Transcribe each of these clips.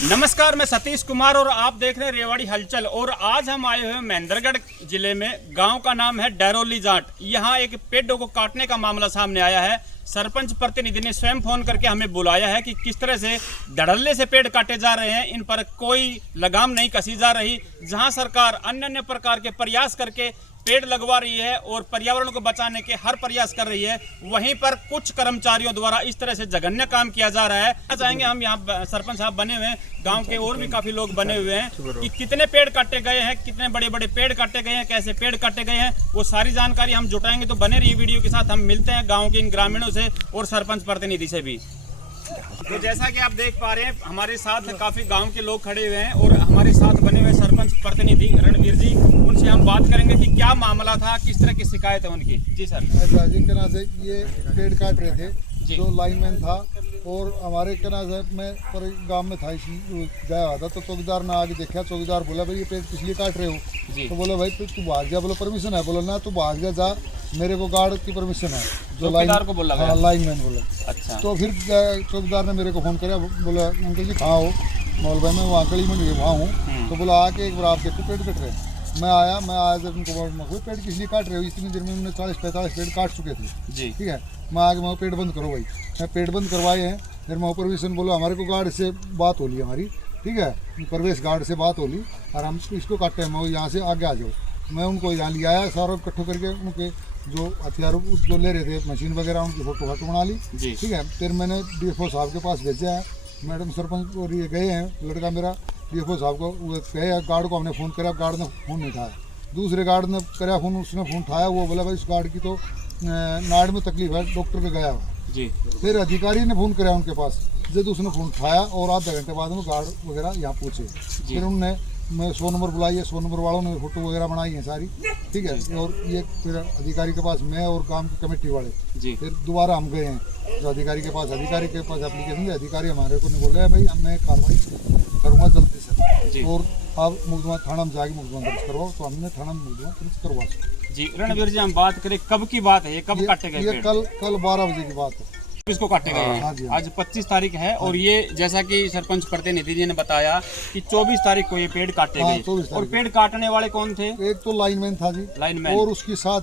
नमस्कार, मैं सतीश कुमार और आप देख रहे हैं रेवाड़ी हलचल। और आज हम आए हुए हैं महेंद्रगढ़ जिले में। गांव का नाम है डैरोली जाट। यहाँ एक पेड़ों को काटने का मामला सामने आया है। सरपंच प्रतिनिधि ने स्वयं फोन करके हमें बुलाया है कि किस तरह से धड़ल्ले से पेड़ काटे जा रहे हैं, इन पर कोई लगाम नहीं कसी जा रही। जहां सरकार अन्य अन्य प्रकार के प्रयास करके पेड़ लगवा रही है और पर्यावरण को बचाने के हर प्रयास कर रही है, वहीं पर कुछ कर्मचारियों द्वारा इस तरह से जघन्य काम किया जा रहा है। चाहेंगे हम यहाँ सरपंच साहब बने हुए हैं, गांव के और भी काफी लोग बने हुए हैं कि कितने पेड़ काटे गए हैं, कितने बड़े बड़े पेड़ काटे गए हैं, कैसे पेड़ काटे गए हैं, वो सारी जानकारी हम जुटाएंगे। तो बने रहिए वीडियो के साथ। हम मिलते हैं गाँव के इन ग्रामीणों से और सरपंच प्रतिनिधि से भी। तो जैसा कि आप देख पा रहे हैं, हमारे साथ काफी गांव के लोग खड़े हुए हैं और हमारे साथ बने हुए सरपंच प्रतिनिधि रणवीर जी, उनसे हम बात करेंगे कि क्या मामला था, किस तरह की शिकायत है उनकी। जी सर। जी के नाम से ये पेड़ काट रहे थे, जो लाइनमैन था और हमारे के नाम से मैं पर गांव में था, इसी गया हुआ था। तो चौकीदार ने आगे देखा, चौकीदार बोला भाई ये पेड़ किस लिए काट रहे हो। तो बोले भाई तू भाग जा। बोलो परमिशन है। बोलो ना तू भाग जा, मेरे को गार्ड की परमिशन है। जो चौकीदार को बोला, हाँ लाइनमैन बोला। अच्छा। तो फिर चौकीदार ने मेरे को फ़ोन किया, बोला अंकल जी कहाँ हो। मोल भाई मैं वहाँ गली में वहाँ हूँ। तो बोला आके एक बार आप देखो पेड़ कट रहे। मैं आया जब उनको पेड़ किस लिए काट रहे हो। इतनी देर में उन्होंने 40-45 पेड़ काट चुके थे जी। ठीक है। मैं आगे मैं पेड़ बंद करो भाई। मैं पेड़ बंद करवाए हैं। फिर मैं परमिशन बोला, हमारे को गार्ड से बात हो ली हमारी, ठीक है, प्रवेश गार्ड से बात हो ली और हम इसको काटे हैं। मैं यहाँ से आगे आ जाओ। मैं उनको यहाँ ले आया, सारा इकट्ठे करके उनके जो हथियारों जो ले रहे थे मशीन वगैरह, उनकी फोटो बना ली। ठीक है। फिर मैंने डीएफओ साहब के पास भेजा है। मैडम सरपंच और ये गए हैं, लड़का मेरा डीएफओ साहब को गए, गार्ड को हमने फ़ोन करा, गार्ड ने फ़ोन नहीं उठाया। दूसरे गार्ड ने करा फ़ोन, उसने फ़ोन उठाया। वो बोला भाई इस गार्ड की तो नाड़ में तकलीफ है, डॉक्टर पे गया हुआ जी। फिर अधिकारी ने फ़ोन कराया उनके पास, जब उसने फ़ोन उठाया और आधा घंटे बाद में गार्ड वगैरह यहाँ पूछे। फिर उनने मैं 100 नंबर बुलाई है, 100 नंबर वालों ने फोटो वगैरह बनाई है सारी, ठीक है। और ये फिर अधिकारी के पास मैं और गांव की कमेटी वाले जी। फिर दोबारा हम गए हैं जो अधिकारी के पास एप्लीकेशन दिया। अधिकारी हमारे को ने बोला है भाई मैं कार्रवाई करूँगा जल्दी से और आप मुकदमा थाना में जाके मुकदमा दर्ज करवाओ। तो हमने थाना में मुकदमा दर्ज करवा जी। रणवीर जी, हम बात करें कब की बात है, ये कब काटे गए? ये कल 12 बजे की बात है। इसको काटे गए हैं। आज 25 तारीख है और ये जैसा कि सरपंच प्रतिनिधि जी ने बताया कि 24 तारीख को ये पेड़ काटे गए। और पेड़ काटने वाले कौन थे? एक तो लाइनमैन था जी, लाइनमैन, और उसके साथ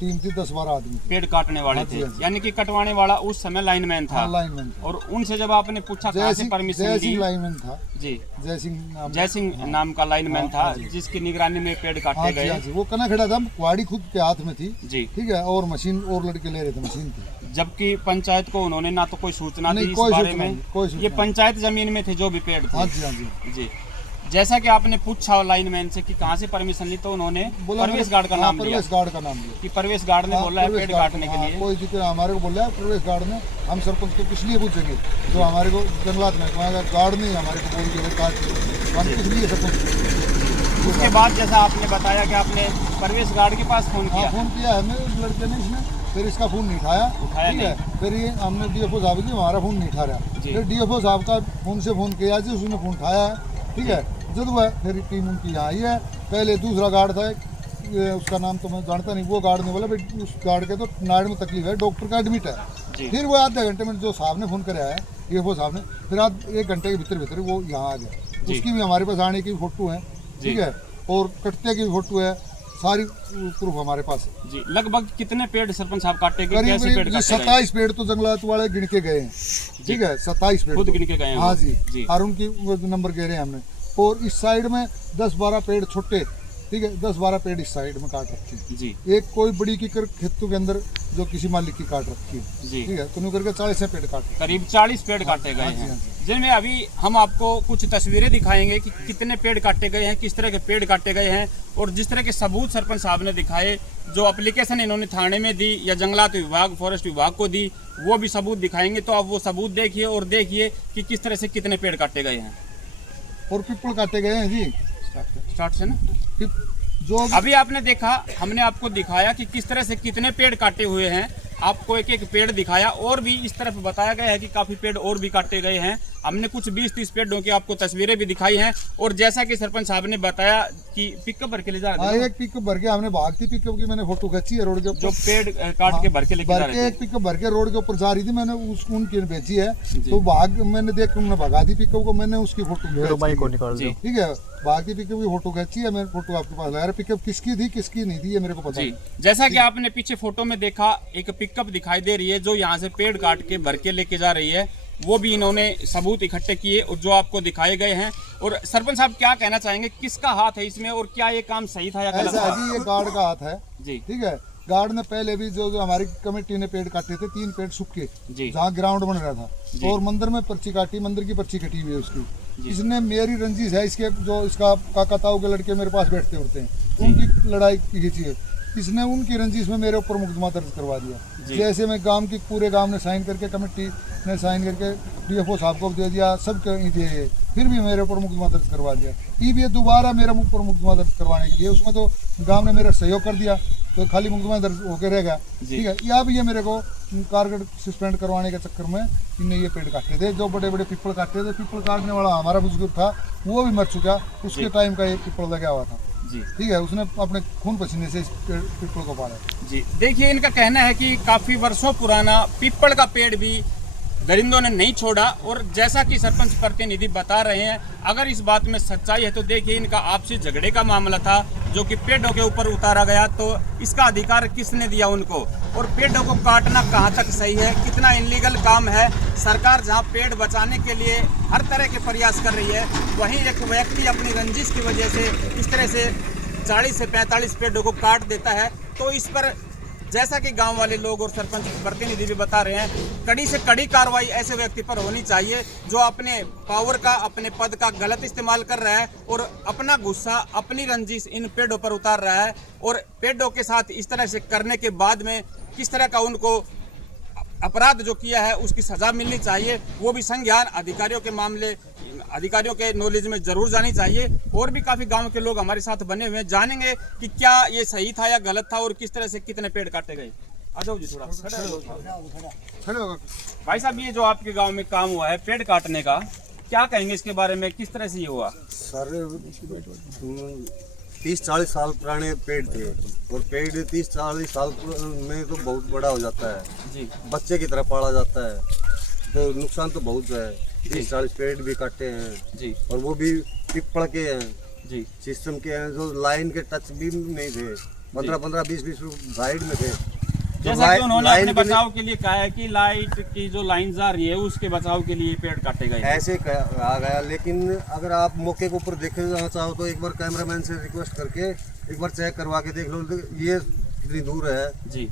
टीम थी 10-12 आदमी पेड़ काटने वाले थे। यानी कि कटवाने वाला उस समय लाइनमैन था। लाइनमैन। और उनसे जब आपने पूछा कहाँ से परमिशन दी? लाइनमैन था जी, जय सिंह नाम का लाइनमैन था, जिसकी निगरानी में पेड़ काटे गए। वो कना खड़ा था, कुआड़ी खुद के हाथ में थी जी, ठीक है, और मशीन और लड़के ले रहे थे मशीन थी। जबकि पंचायत को उन्होंने ना तो कोई सूचना दी इस बारे में। ये पंचायत जमीन में थे जो भी पेड़ थे। हाँ जी। जी। जैसा कि आपने पूछा लाइनमैन से कि कहाँ से परमिशन ली, तो उन्होंने प्रवेश गार्ड का नाम लिया। कि प्रवेश गार्ड ने बोला है पेड़ काटने के लिए। कोई दिक्कत हमारे को बोला है प्रवेश गार्ड ने। हम सरपंच को किस लिए पूछेंगे जो हमारे को जंगलात में गार्ड ने हमारे को बोल दिया काट, हम किस लिए सरपंच। उसके बाद जैसा आपने बताया कि आपने प्रवेश गार्ड के पास फोन किया। फ़ोन किया है मेरे लड़के ने, इसने फिर इसका फ़ोन नहीं उठाया ठीक है। फिर ये हमने डीएफओ साहब की, हमारा फ़ोन नहीं उठा रहा। फिर डीएफओ साहब का फ़ोन से फ़ोन किया जी, उसने फ़ोन उठाया ठीक है। जब वह फिर टीम उनकी यहाँ आई है। पहले दूसरा गार्ड था, उसका नाम तो मैं जानता नहीं, वो गार्ड ने बोला भाई उस गार्ड के तो नाड़ में तकलीफ है, डॉक्टर का एडमिट है। फिर वो आधे घंटे में जो साहब ने फ़ोन कराया है डीएफओ साहब ने, फिर आज 1 घंटे के भीतर वो यहाँ आ गया। उसकी भी हमारे पास आने की फ़ोटो है ठीक है, और कटते की भी फोटो है, सारी प्रूफ हमारे पास है जी। लगभग कितने पेड़ सरपंच साहब काटे गए? कैसे पेड़ काटे? 27 पेड़ तो जंगलात वाले गिन के गए हैं ठीक है। 27 पेड़ खुद गिन के गए हैं। हाँ जी। और उनकी नंबर कह रहे हैं हमने। और इस साइड में 10-12 पेड़ छोटे ठीक है, 10-12 पेड़ इस साइड में काट रखे हैं जी। एक कोई बड़ी की खेतों के अंदर जो किसी मालिक की काट रखी है जी, ठीक है। तो नहीं करके 40 पेड़ काटे, करीब 40 पेड़ काटे गए हैं, जिनमें अभी हम आपको कुछ तस्वीरें दिखाएंगे कि कितने पेड़ काटे गए हैं, किस तरह के पेड़ काटे गए हैं। और जिस तरह के सबूत सरपंच साहब ने दिखाए, जो एप्लीकेशन इन्होंने थाने में दी या जंगलात विभाग फॉरेस्ट विभाग को दी, वो भी सबूत दिखाएंगे। तो आप वो सबूत देखिए और देखिए कि किस तरह से कितने पेड़ काटे गए हैं। और पिपल काटे गए हैं जी। स्टार्ट से ना, जो अभी आपने देखा, हमने आपको दिखाया कि किस तरह से कितने पेड़ काटे हुए हैं। आपको एक एक पेड़ दिखाया और भी इस तरफ बताया गया है कि काफ़ी पेड़ और भी काटे गए हैं। हमने कुछ 20-30 पेड़ों की आपको तस्वीरें भी दिखाई हैं। और जैसा कि सरपंच साहब ने बताया कि पिकअप भर के ले जा रहे थे, एक पिकअप भर के हमने भागती पिकअप की मैंने फोटो खींची है रोड के ऊपर, जो पेड़ काट के भर के लेके जा रहे थे। एक पिकअप भर के रोड के ऊपर जा रही थी, मैंने उसको उनकी भेजी है, तो भाग मैंने देख के उन्होंने भगा दी पिकअप को, मैंने उसकी फोटो ठीक है, भागती पिकअप की फोटो खींची है, मैंने फोटो आपके पास लाया। पिकअप किसकी थी किसकी नहीं थी ये मेरे को पता नहीं। जैसा कि आपने पीछे फोटो में देखा, एक पिकअप दिखाई दे रही है जो यहाँ से पेड़ काट के भर के लेके जा रही है, वो भी इन्होंने सबूत इकट्ठे किए और जो आपको दिखाए गए हैं। और सरपंच साहब क्या कहना चाहेंगे, किसका हाथ है इसमें और क्या ये काम सही था या गलत था? जी ये गार्ड का हाथ है जी, ठीक है। गार्ड ने पहले भी जो हमारी कमेटी ने पेड़ काटे थे, 3 पेड़ सूखे जहाँ ग्राउंड बन रहा था, और मंदिर में पर्ची काटी, मंदिर की पर्ची कटी हुई है उसकी। इसने मेरी रंजिश है, इसके जो इसका काका ताऊ के लड़के मेरे पास बैठते उठते हैं, उनकी लड़ाई खींची है, इसने उनकी रंजिश में मेरे ऊपर मुकदमा दर्ज करवा दिया। जैसे मैं गांव की पूरे गांव ने साइन करके, कमेटी ने साइन करके डीएफओ साहब को दे दिया, सब दिए, फिर भी मेरे ऊपर मुकदमा दर्ज करवा दिया। ये दोबारा मेरे ऊपर मुकदमा दर्ज करवाने के लिए, उसमें तो गांव ने मेरा सहयोग कर दिया, तो खाली मुकदमा दर्ज होकर रहेगा, ठीक है। या भी ये मेरे को कारगर सस्पेंड करवाने के चक्कर में इनने ये पेड़ काटे थे, जो बड़े बड़े पीपल काटे थे। पीपल काटने वाला हमारा बुजुर्ग था, वो भी मर चुका, उसके टाइम का ये पीपल लगा हुआ था जी, ठीक है, उसने अपने खून पसीने से इस पीपल को पाला जी। देखिए, इनका कहना है कि काफी वर्षों पुराना पीपल का पेड़ भी दरिंदों ने नहीं छोड़ा। और जैसा कि सरपंच प्रतिनिधि बता रहे हैं, अगर इस बात में सच्चाई है तो देखिए, इनका आपसी झगड़े का मामला था जो कि पेड़ों के ऊपर उतारा गया, तो इसका अधिकार किसने दिया उनको, और पेड़ों को काटना कहाँ तक सही है, कितना इलीगल काम है। सरकार जहाँ पेड़ बचाने के लिए हर तरह के प्रयास कर रही है, वहीं एक व्यक्ति अपनी रंजिश की वजह से इस तरह से 40 से 45 पेड़ों को काट देता है। तो इस पर जैसा कि गांव वाले लोग और सरपंच प्रतिनिधि भी बता रहे हैं, कड़ी से कड़ी कार्रवाई ऐसे व्यक्ति पर होनी चाहिए जो अपने पावर का, अपने पद का गलत इस्तेमाल कर रहा है और अपना गुस्सा, अपनी रंजिश इन पेड़ों पर उतार रहा है। और पेड़ों के साथ इस तरह से करने के बाद में किस तरह का उनको अपराध जो किया है उसकी सजा मिलनी चाहिए, वो भी संज्ञान अधिकारियों के मामले, अधिकारियों के नॉलेज में जरूर जानी चाहिए। और भी काफी गांव के लोग हमारे साथ बने हुए हैं, जानेंगे कि क्या ये सही था या गलत था और किस तरह से कितने पेड़ काटे गए। आ जाओ जी, थोड़ा भाई साहब, ये जो आपके गांव में काम हुआ है पेड़ काटने का, क्या कहेंगे इसके बारे में, किस तरह से ये हुआ? सर 30-40 साल पुराने पेड़ थे, और पेड़ 30-40 साल में तो बहुत बड़ा हो जाता है जी, बच्चे की तरह पाला जाता है, तो नुकसान तो बहुत है। 30-40 पेड़ भी काटे हैं जी, और वो भी पीपल के हैं जी, सिस्टम के हैं, जो लाइन के टच भी नहीं थे, 15-15, 20-20 साइड में थे। जैसा कि उन्होंने अपने बचाव के लिए कहा है कि लाइट की जो लाइन जा रही है उसके बचाव के लिए पेड़ काटे गए, ऐसे कहा गया। लेकिन अगर आप मौके के ऊपर देखे जाना चाहो तो एक बार कैमरामैन से रिक्वेस्ट करके एक बार चेक करवा के देख लो, ये कितनी दूर है जी,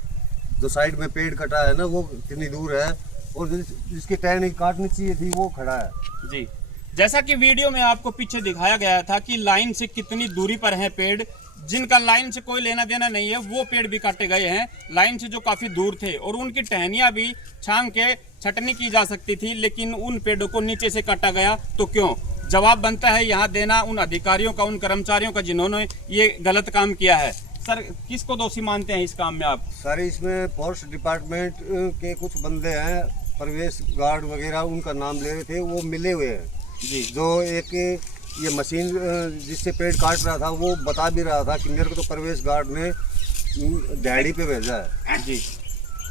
जो साइड में पेड़ कटा है ना वो कितनी दूर है, और जिसकी टहनी काटनी चाहिए थी वो खड़ा है जी। जैसा कि वीडियो में आपको पीछे दिखाया गया था कि लाइन से कितनी दूरी पर हैं पेड़, जिनका लाइन से कोई लेना देना नहीं है वो पेड़ भी काटे गए हैं, लाइन से जो काफी दूर थे, और उनकी टहनियां भी छांग के छटनी की जा सकती थी, लेकिन उन पेड़ों को नीचे से काटा गया। तो क्यों? जवाब बनता है यहाँ देना उन अधिकारियों का, उन कर्मचारियों का जिन्होंने ये गलत काम किया है। सर, किसको दोषी मानते हैं इस काम में आप? सर, इसमें फॉरेस्ट डिपार्टमेंट के कुछ बंदे हैं, प्रवेश गार्ड वगैरह, उनका नाम ले रहे थे, वो मिले हुए हैं जी। जो एक ये मशीन जिससे पेड़ काट रहा था वो बता भी रहा था कि मेरे को तो प्रवेश गार्ड ने दिहाड़ी पे भेजा है जी,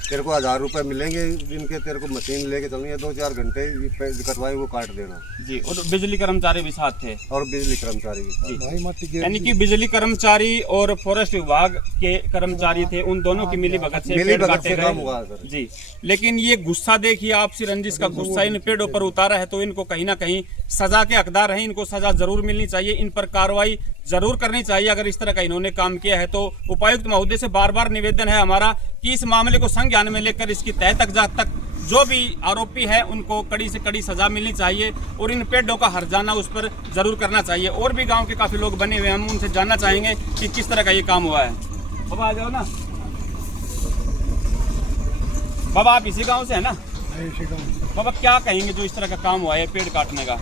तेरे को 1000 रुपये मिलेंगे जिनके तेरे को मशीन लेके चलनी है, 2-4 घंटे कटवाई वो काट देना जी। और बिजली कर्मचारी भी साथ थे, और बिजली कर्मचारी भी जी, यानी कि बिजली कर्मचारी और फॉरेस्ट विभाग के कर्मचारी थे, उन दोनों की मिली भगत से पेड़ काटे गए जी। लेकिन ये गुस्सा देखिए, आपसी रंजिश का गुस्सा इन पेड़ों पर उतारा है, तो इनको कहीं ना कहीं सजा के हकदार हैं, इनको सजा जरूर मिलनी चाहिए, इन पर कार्रवाई जरूर करनी चाहिए। अगर इस तरह का इन्होंने काम किया है तो उपायुक्त महोदय से बार बार निवेदन है हमारा कि इस मामले को संज्ञान में लेकर इसकी तह तक तक जो भी आरोपी है उनको कड़ी से कड़ी सजा मिलनी चाहिए, और इन पेड़ों का हर्जाना उस पर जरूर करना चाहिए। और भी गांव के काफी लोग बने हुए हैं, हम उनसे जानना चाहेंगे कि किस तरह का ये काम हुआ है। बाबा आ जाओ ना, बाबा आप इसी गाँव से है ना? बाबा क्या कहेंगे जो इस तरह का काम हुआ है पेड़ काटने का?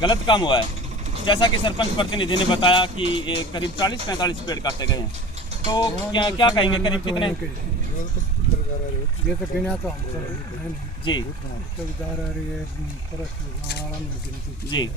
गलत काम हुआ है। जैसा कि सरपंच प्रतिनिधि ने बताया कि करीब 40-45 पेड़ काटे गए हैं, तो क्या कहेंगे, करीब कितने? ये तो गिना तो हमको है नहीं। जी चौकीदार आ रही है परस गाँव में गिनती जी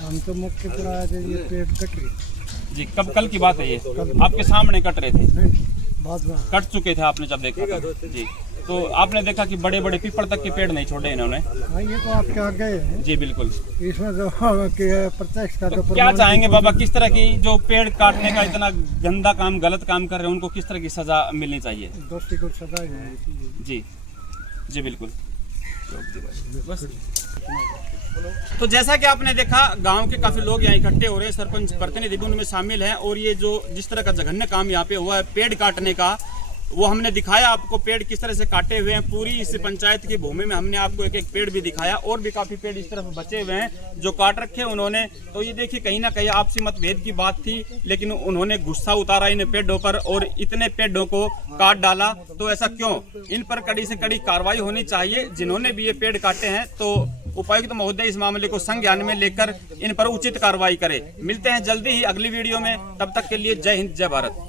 हम तो मुख्य पर आए थे, ये पेड़ कट रही जी। कब कल की बात है ये? आपके सामने कट रहे थे? नहीं बाद में कट चुके थे आपने जब देखा था? जी। तो आपने देखा कि बड़े बड़े पीपल तक के पेड़ नहीं छोड़े इन्होंने? हाँ ये तो आपके आगे है, जी बिल्कुल। इसमें जो कि प्रत्यक्ष का तो क्या चाहेंगे बाबा, किस तरह की जो पेड़ काटने का इतना गंदा काम गलत काम कर रहे हैं उनको किस तरह की सजा मिलनी चाहिए? दोस्ती को सजा ही मिलनी चाहिए। जी जी बिल्कुल। बस। तो जैसा कि आपने देखा गांव के काफी लोग यहाँ इकट्ठे हो रहे हैं, सरपंच प्रतिनिधि भी उनमें शामिल हैं और ये जो जिस तरह का जघन्य काम यहाँ पे हुआ है पेड़ काटने का, वो हमने दिखाया आपको पेड़ किस तरह से काटे हुए हैं। पूरी इस पंचायत की भूमि में हमने आपको एक एक पेड़ भी दिखाया और भी काफी पेड़ इस तरफ बचे हुए हैं जो काट रखे हैं उन्होंने। तो ये देखिए कहीं ना कहीं आपसी मतभेद की बात थी, लेकिन उन्होंने गुस्सा उतारा इन पेड़ों पर और इतने पेड़ों को काट डाला। तो ऐसा क्यों? इन पर कड़ी से कड़ी कार्रवाई होनी चाहिए। जिन्होंने भी ये पेड़ काटे हैं तो उपायुक्त महोदय इस मामले को संज्ञान में लेकर इन पर उचित कार्रवाई करे। मिलते हैं जल्दी ही अगली वीडियो में, तब तक के लिए जय हिंद जय भारत।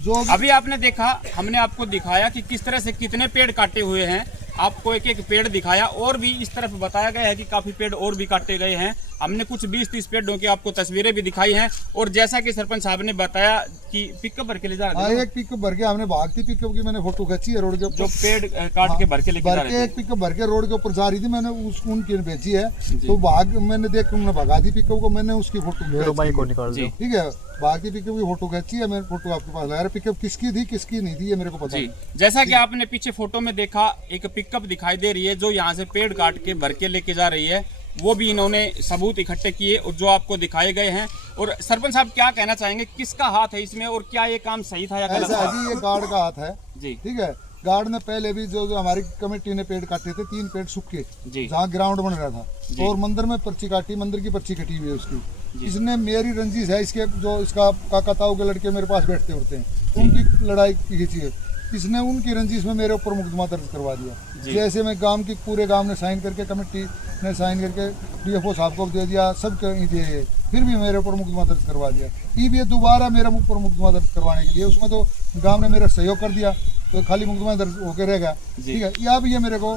जो अभी आपने देखा, हमने आपको दिखाया कि किस तरह से कितने पेड़ काटे हुए हैं। आपको एक एक पेड़ दिखाया और भी इस तरफ बताया गया है कि काफी पेड़ और भी काटे गए हैं। हमने कुछ 20-30 पेड़ों की आपको तस्वीरें भी दिखाई हैं और जैसा कि सरपंच साहब ने बताया कि पिकअप भर के ले जा रहे थे। एक पिकअप भर के हमने भागती पिकअप की मैंने फोटो खींची है रोड के ऊपर, जो पेड़ काट के भर के लेके जा रहे थे। एक पिकअप भर के रोड के ऊपर जा रही थी, मैंने उसको उनकी भेजी है तो भाग मैंने देख के उन्होंने भगा दी पिकअप को, मैंने उसकी फोटो ठीक है बाकी पिकअप की फोटो खींची है, मैंने फोटो आपके पास लाया। पिकअप किसकी थी किसकी नहीं थी ये मेरे को पता नहीं। जैसा कि आपने पीछे फोटो में देखा एक पिकअप दिखाई दे रही है जो यहाँ से पेड़ काट के भर के लेके जा रही है, वो भी इन्होंने सबूत इकट्ठे किए और जो आपको दिखाए गए हैं। और सरपंच साहब क्या कहना चाहेंगे, किसका हाथ है इसमें और क्या ये काम सही था या गलत था? जी ये गार्ड का हाथ है जी, ठीक है। गार्ड ने पहले भी जो हमारी कमेटी ने पेड़ काटे थे 3 पेड़ सूखे जहाँ ग्राउंड बन रहा था और मंदिर में पर्ची काटी, मंदिर की पर्ची कटी हुई है उसकी। इसने मेरी रंजिश है इसके जो इसका काका ताऊ के लड़के मेरे पास बैठते उठते हैं उनकी लड़ाई खींची है। इसने उनकी रंजिश में मेरे ऊपर मुकदमा दर्ज करवा दिया। जैसे मैं गांव की पूरे गांव ने साइन करके, कमेटी ने साइन करके डीएफओ साहब को दे दिया, सब दिए, फिर भी मेरे ऊपर मुकदमा दर्ज करवा दिया। ये दोबारा मेरे ऊपर मुकदमा दर्ज करवाने के लिए, उसमें तो गांव ने मेरा सहयोग कर दिया, तो खाली मुकदमा दर्ज होकर रह गया। ठीक है, या भी ये मेरे को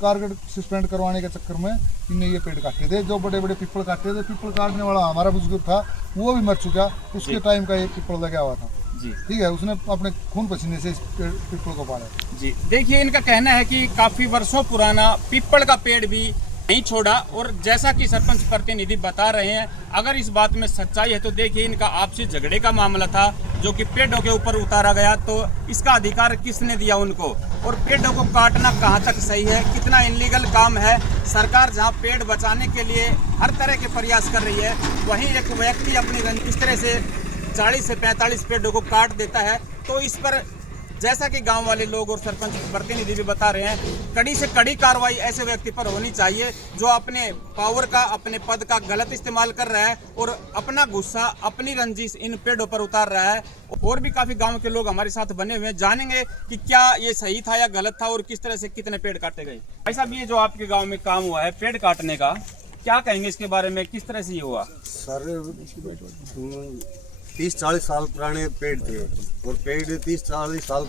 कारगर सस्पेंड करवाने के चक्कर में इनने ये पेड़ काटे थे, जो बड़े बड़े पीपल काटे थे। पीपल काटने वाला हमारा बुजुर्ग था, वो भी मर चुका, उसके टाइम का ये पीपल लगा हुआ था। ठीक है, उसने अपने खून पसीने से इस पीपल को पाला। जी देखिए, इनका कहना है कि काफी वर्षों पुराना पीपल का पेड़ भी नहीं छोड़ा। और जैसा कि सरपंच प्रतिनिधि बता रहे हैं, अगर इस बात में सच्चाई है तो देखिए, इनका आपसी झगड़े का मामला था जो कि पेड़ों के ऊपर उतारा गया, तो इसका अधिकार किसने दिया उनको, और पेड़ों को काटना कहाँ तक सही है, कितना इलीगल काम है। सरकार जहाँ पेड़ बचाने के लिए हर तरह के प्रयास कर रही है, वहीं एक व्यक्ति अपनी इस तरह से 40 से 45 पेड़ों को काट देता है। तो इस पर जैसा कि गांव वाले लोग और सरपंच प्रतिनिधि भी बता रहे हैं, कड़ी से कड़ी कार्रवाई ऐसे व्यक्ति पर होनी चाहिए जो अपने पावर का, अपने पद का गलत इस्तेमाल कर रहा है और अपना गुस्सा, अपनी रंजिश इन पेड़ों पर उतार रहा है। और भी काफी गांव के लोग हमारे साथ बने हुए हैं, जानेंगे कि क्या ये सही था या गलत था और किस तरह से कितने पेड़ काटे गए। भाई साहब, ये जो आपके गाँव में काम हुआ है पेड़ काटने का, क्या कहेंगे इसके बारे में, किस तरह से ये हुआ? सर 30-40 साल पुराने पेड़ थे, और पेड़ 30-40 साल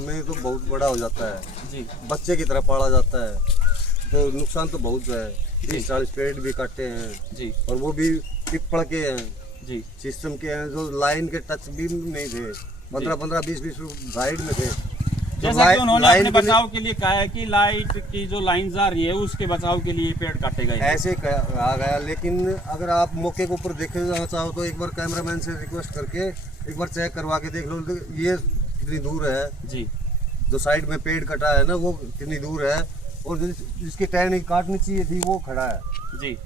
में तो बहुत बड़ा हो जाता है जी, बच्चे की तरह पाला जाता है, तो नुकसान तो बहुत है। 30-40 पेड़ भी काटे हैं जी, और वो भी पीपल के हैं जी, सिस्टम के हैं, जो लाइन के टच भी नहीं थे, 15-15, 20-20 साइड में थे। जैसा कि उन्होंने अपने बचाव के लिए कहा है कि लाइट की जो लाइन जा रही है उसके बचाव के लिए पेड़ काटे गए, ऐसे कहा गया। लेकिन अगर आप मौके के ऊपर देखे जाना चाहो तो एक बार कैमरामैन से रिक्वेस्ट करके एक बार चेक करवा के देख लो, ये कितनी दूर है जी, जो साइड में पेड़ कटा है ना वो कितनी दूर है, और जिसकी टहनी काटनी चाहिए थी वो खड़ा है जी।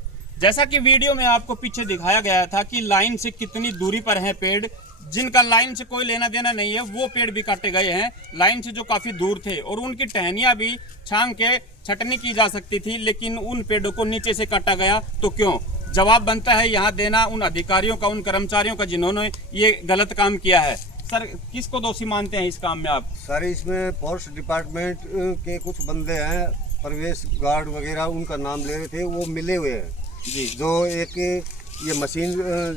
जैसा कि वीडियो में आपको पीछे दिखाया गया था कि लाइन से कितनी दूरी पर है पेड़, जिनका लाइन से कोई लेना देना नहीं है वो पेड़ भी काटे गए हैं, लाइन से जो काफी दूर थे, और उनकी टहनियां भी छांग के छटनी की जा सकती थी, लेकिन उन पेड़ों को नीचे से काटा गया। तो क्यों? जवाब बनता है यहाँ देना उन अधिकारियों का, उन कर्मचारियों का जिन्होंने ये गलत काम किया है। सर, किसको दोषी मानते हैं इस काम में आप? सर, इसमें फॉरेस्ट डिपार्टमेंट के कुछ बंदे हैं, प्रवेश गार्ड वगैरह, उनका नाम ले रहे थे, वो मिले हुए हैं जी। जो एक ये मशीन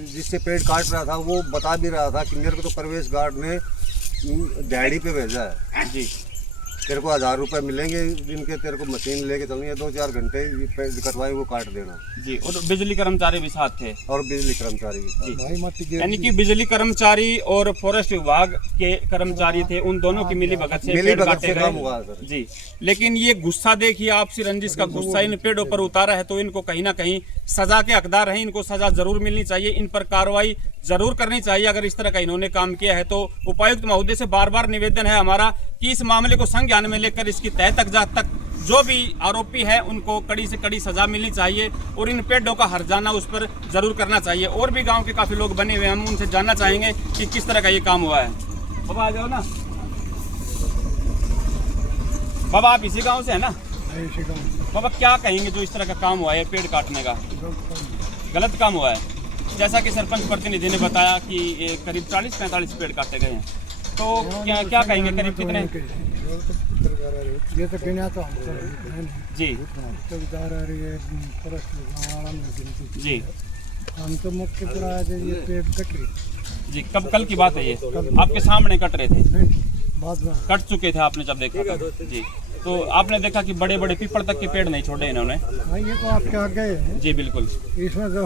जिससे पेड़ काट रहा था वो बता भी रहा था कि मेरे को तो प्रवेश गार्ड ने दिहाड़ी पे भेजा है जी, तेरे को 1000 रुपये मिलेंगे जिनके तेरे को मशीन लेके चलनी है, 2-4 घंटे पेड़ कटवाई वो काट देना जी। और बिजली कर्मचारी भी साथ थे, और बिजली कर्मचारी भी जी, यानी कि बिजली कर्मचारी और फॉरेस्ट विभाग के कर्मचारी थे, उन दोनों की मिली भगत से काम हुआ जी। लेकिन ये गुस्सा देखिए, आपसी रंजिश का गुस्सा इन पेड़ों पर उतारा है, तो इनको कहीं ना कहीं सजा के हकदार हैं, इनको सजा जरूर मिलनी चाहिए, इन पर कार्रवाई जरूर करनी चाहिए अगर इस तरह का इन्होंने काम किया है। तो उपायुक्त महोदय से बार बार निवेदन है हमारा कि इस मामले को संज्ञान में लेकर इसकी तह तक तक जो भी आरोपी है उनको कड़ी से कड़ी सजा मिलनी चाहिए, और इन पेड़ों का हर्जाना उस पर जरूर करना चाहिए। और भी गांव के काफी लोग बने हुए हैं, हम उनसे जानना चाहेंगे कि किस तरह का ये काम हुआ है। बाबा आ जाओ ना, बाबा आप इसी गांव से है ना? बाबा क्या कहेंगे जो इस तरह का काम हुआ है पेड़ काटने का? गलत काम हुआ है। जैसा कि सरपंच प्रतिनिधि ने बताया कि करीब 40-45 पेड़ काटे गए हैं, तो क्या कहेंगे, करीब कितने? ये तो गिना तो हमको जी जी, हम तो मुख्य पूरा ये पेड़ कट रही जी। कब? कल की बात है ये? आपके सामने कट रहे थे? बाद में कट चुके थे आपने जब देखा था जी, तो आपने देखा कि बड़े बड़े पीपल तक के पेड़ नहीं छोड़े इन्होंने। ये तो आपके आगे है जी, बिल्कुल। इसमें जो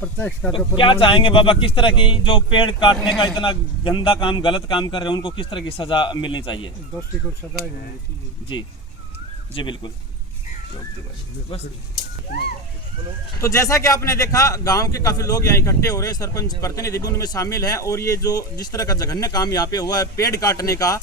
प्रत्यक्ष का तो क्या चाहेंगे बाबा, किस तरह की जो पेड़ काटने का इतना गंदा काम, गलत काम कर रहे हैं, उनको किस तरह की सजा मिलनी चाहिए? दोषी को सजा जी जी बिल्कुल। तो जैसा कि आपने देखा, गांव के काफी लोग यहाँ इकट्ठे हो रहे हैं, सरपंच प्रतिनिधि भी उनमें शामिल हैं, और ये जो जिस तरह का जघन्य काम यहाँ पे हुआ है पेड़ काटने का,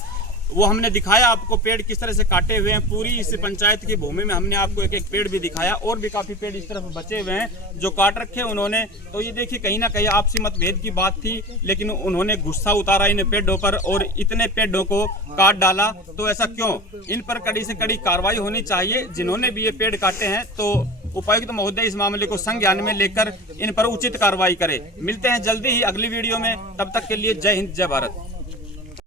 वो हमने दिखाया आपको, पेड़ किस तरह से काटे हुए हैं। पूरी इस पंचायत की भूमि में हमने आपको एक एक पेड़ भी दिखाया, और भी काफी पेड़ इस तरफ बचे हुए हैं जो काट रखे हैं उन्होंने। तो ये देखिए, कहीं ना कहीं आपसी मतभेद की बात थी, लेकिन उन्होंने गुस्सा उतारा इन पेड़ों पर और इतने पेड़ों को काट डाला। तो ऐसा क्यों? इन पर कड़ी से कड़ी कार्रवाई होनी चाहिए, जिन्होंने भी ये पेड़ काटे हैं। तो उपायुक्त महोदय इस मामले को संज्ञान में लेकर इन पर उचित कार्रवाई करे। मिलते हैं जल्दी ही अगली वीडियो में, तब तक के लिए जय हिंद, जय भारत।